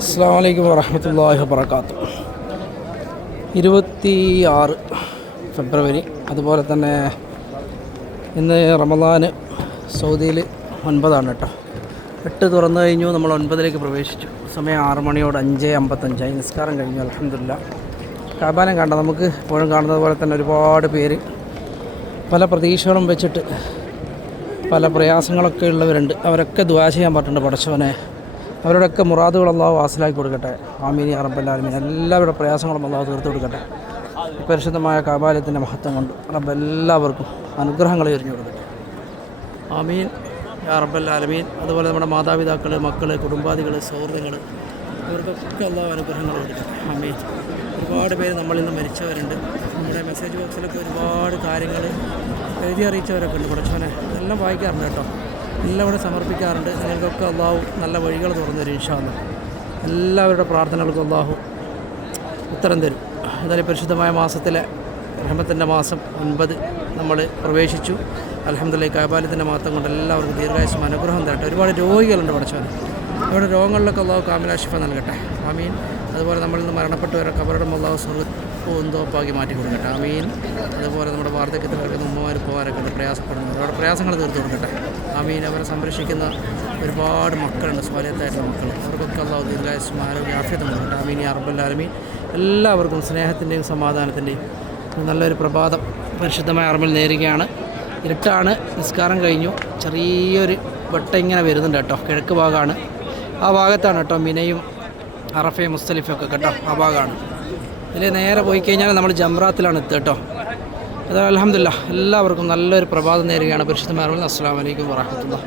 അസ്സലാമു അലൈക്കും വറഹ്മത്തുള്ളാഹി വബറകാതുഹു. 26 ഫെബ്രുവരി. അതുപോലെ തന്നെ ഇന്ന് റമദാൻ സൗദിയിൽ 9 കേട്ടോ. 8 തുറന്നു കഴിഞ്ഞു, നമ്മൾ 9ലേക്ക് പ്രവേശിച്ചു. സമയം 6 മണിയോട് 5:55 നിസ്കാരം കഴിഞ്ഞു. അൽഹംദുലില്ലാഹ്. കാബാലം കണ്ട നമുക്ക് എപ്പോഴും കാണുന്നത് പോലെ തന്നെ ഒരുപാട് പേര് പല പ്രതീക്ഷകളും വെച്ചിട്ട് പല പ്രയാസങ്ങളൊക്കെ ഉള്ളവരുണ്ട്. അവരൊക്കെ ദുആ ചെയ്യാൻ പറ്റുന്നുണ്ട്. പടച്ചവനെ അവരുടെയൊക്കെ മുറാദുകൾ അല്ലാഹു വാസിലാക്കി കൊടുക്കട്ടെ. ആമീൻ യാ റബ്ബൽ ആലമീൻ. എല്ലാവരുടെ പ്രയാസങ്ങളും അല്ലാഹു തീർത്തു കൊടുക്കട്ടെ. പരിശുദ്ധമായ കാബാലയത്തിൻ്റെ മഹത്വം കൊണ്ട് റബ്ബ് എല്ലാവർക്കും അനുഗ്രഹങ്ങൾ എറിഞ്ഞു കൊടുക്കട്ടെ. ആമീൻ യാ റബ്ബൽ ആലമീൻ. അതുപോലെ നമ്മുടെ മാതാപിതാക്കൾ, മക്കൾ, കുടുംബാദികൾ, സൗഹൃദങ്ങൾ, ഇവർക്കൊക്കെ അല്ലാഹു അനുഗ്രഹങ്ങൾ കൊടുക്കട്ടെ. ആമീൻ. ഒരുപാട് പേര് നമ്മളിൽ നിന്ന് മരിച്ചവരുണ്ട്. നമ്മുടെ മെസ്സേജ് ബോക്സിലൊക്കെ ഒരുപാട് കാര്യങ്ങൾ എഴുതി അറിയിച്ചവരൊക്കെ ഉണ്ട്. പടച്ചവനെ എല്ലാം വായിക്കാറുണ്ട് കേട്ടോ. എല്ലാം ഇവിടെ സമർപ്പിക്കാറുണ്ട്. നിങ്ങൾക്കൊക്കെ അല്ലാഹു നല്ല വഴികൾ തുറന്നു തരും ഇൻഷാ അല്ലാഹ്. എല്ലാവരുടെ പ്രാർത്ഥനകൾക്കും അല്ലാഹു ഉത്തരം തരും. എന്നാലും പരിശുദ്ധമായ മാസത്തിലെ റഹ്മത്തിൻ്റെ മാസം 9 നമ്മൾ പ്രവേശിച്ചു. അൽഹംദുലില്ലാഹ്. കാബാലയത്തിൻ്റെ മഹത്വം കൊണ്ട് എല്ലാവർക്കും ദീർഘായുസ്സും അനുഗ്രഹം തരട്ടെ. ഒരുപാട് രോഗികളുണ്ട് പടച്ചവനെ. അവരുടെ രോഗങ്ങളിലൊക്കെ അല്ലാഹു കാമിലാ ശിഫ നൽകട്ടെ. ആമീൻ. അതുപോലെ നമ്മളിൽ നിന്ന് മരണപ്പെട്ടവരൊക്കെ അവരുടെ അല്ലാഹു സ്വർഗ്ഗപ്പൂന്തോപ്പാക്കി മാറ്റി കൊടുക്കട്ടെ. ആമീൻ. അതുപോലെ നമ്മുടെ വാർദ്ധക്യത്തിൽ കിടക്കുന്ന ഉമ്മമാർ പോകാനൊക്കെ പ്രയാസപ്പെടുന്നത് അവരുടെ പ്രയാസങ്ങൾ തീർത്തു കൊടുക്കട്ടെ. ആമീൻ. അവരെ സംരക്ഷിക്കുന്ന ഒരുപാട് മക്കളുണ്ട്, സ്വാലിഹത്തായിട്ടുള്ള മക്കൾ. അവർക്കൊക്കെ അല്ലാഹു ദീർഘായുസ്സും ആരോഗ്യ ആഫിയത്തും കൊടുക്കട്ടെ. ആമീൻ യാ റബ്ബൽ ആലമീൻ. എല്ലാവർക്കും സ്നേഹത്തിൻ്റെയും സമാധാനത്തിൻ്റെയും നല്ലൊരു പ്രഭാതം പരിശുദ്ധമായ അറമിൽ നേരുകയാണ്. ഇരുട്ടാണ്. നിസ്കാരം കഴിഞ്ഞു. ചെറിയൊരു വെട്ടം ഇങ്ങനെ വരുന്നുണ്ട് കേട്ടോ. കിഴക്ക് ഭാഗമാണ്. ആ ഭാഗത്താണ് കേട്ടോ മിനയും അറഫയും മുസ്തലിഫൊക്കെ കേട്ടോ. ആ ഭാഗമാണ്. ഇതിൽ നേരെ പോയി കഴിഞ്ഞാൽ നമ്മൾ ജംറാത്തിലാണ് എത്തുക കേട്ടോ. അത് അൽഹംദുലില്ലാഹ്. എല്ലാവർക്കും നല്ലൊരു പ്രഭാതം നേരുകയാണ് പരിശുദ്ധമായ അറമിൽ. അസ്സലാമു അലൈക്കും വറഹ്മത്തുള്ളാഹി.